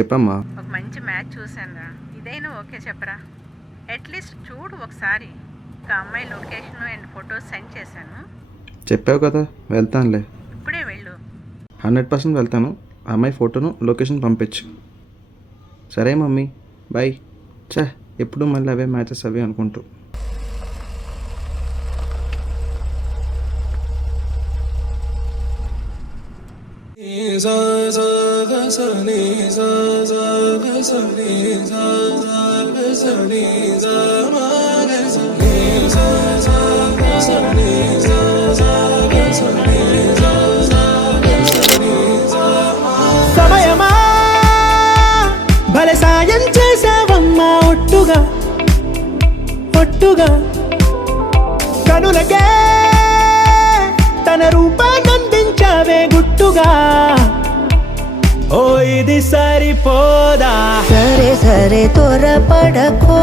చెప్పమ్మా. ఒక మంచి మ్యాచ్ చూసానురా. ఇదైనా ఓకే చెప్పరా? అట్లీస్ట్ చూడు ఒకసారి. ఒక అమ్మాయి లొకేషన్ అండ్ ఫొటోస్ సెండ్ చేశాను. చెప్పావు కదా, వెళ్తానులే. ఇప్పుడే వెళ్ళు. 100% వెళ్తాను. ఆ అమ్మాయి ఫోటోను లొకేషన్ పంపించు. సరే మమ్మీ, బాయ్. ఎప్పుడు మళ్ళీ అవే మ్యాచెస్ అవి అనుకుంటూ. సమయమా భలే సాయం చేసావమ్మా, ఒట్టుగా ఒట్టుగా కనులకే తన రూపాన్నందించావే గుట్టుగా. ఓ ఇది సరిపోదా? సరే సరే త్వరపడకో,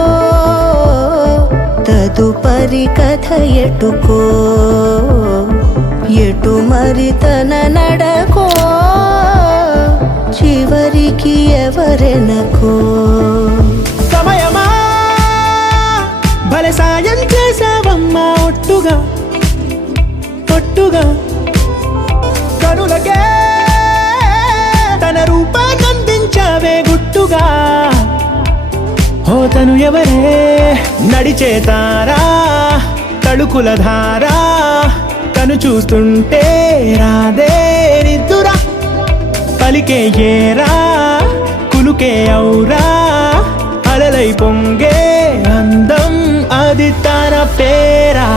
తదుపరి కథ ఎటుకో, ఎటు మరి తన నడకో, చివరికి ఎవరెనకో. సమయమా భలే సాయం చేసావమ్మా, ఒట్టుగా ఒట్టుగా కనులకే తన రూపాన్నందించావే గుట్టుగా. ఓ తను ఎవరే? నడిచే తారా, తళుకుల ధారా, తను చూస్తుంటే రాదే నిద్దురా. పలికే ఏరా, కులుకే ఔరా, అలలై పొంగే అందం అది తన పేరా.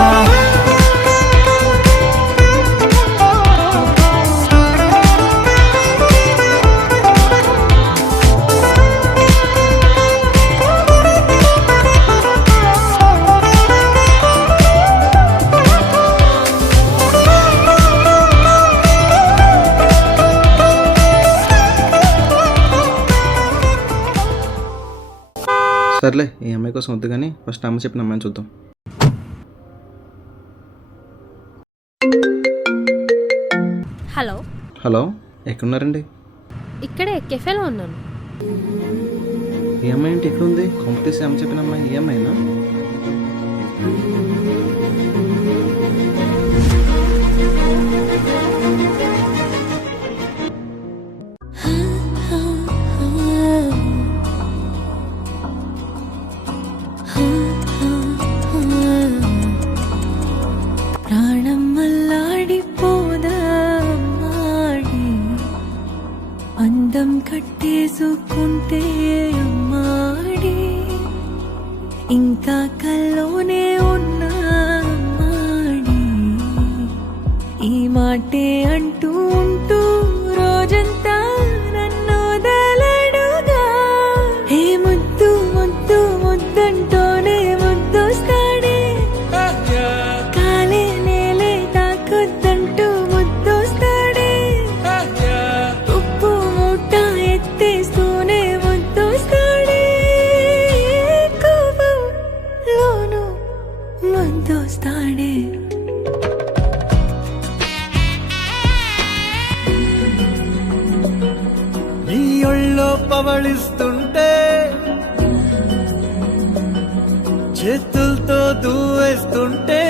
సర్లే, ఈ అమ్మాయి కోసం వద్దు కానీ ఫస్ట్ అమ్మ చెప్పిన అమ్మాయిని చూద్దాం. హలో హలో, ఎక్కడున్నారండి? ఇక్కడే కెఫేలో ఉన్నాను. ఈ అమ్మాయి ఏంటి ఇక్కడ ఉంది? కాంపిటీషన్ అమ్మ చెప్పిన అమ్మాయి ఈ అమ్మాయినా? ప్రాణం మల్లాడిపోదా మాడి, అందం కట్టేసుకుంటే అమ్మాడి, ఇంకా కల్లోనే ఉన్నా మాడి, ఈ మాటే అంటూ ఉంటూ రోజంతా నన్ను వదలడుగా. ఏ ముద్దు ముద్దు ముద్దంటూనే ముద్దొస్తాడే, కాలే నేలే తాకొద్దంటూ ముద్దొస్తాడే, ఉప్పు మూట ఎత్తేస్తూనే ముద్దొస్తాడే, కోపంలోనూ ముద్దొస్తాడే. నీ ఒళ్ళో పవళిస్తుంటే, చేతులతో దూవేస్తుంటే,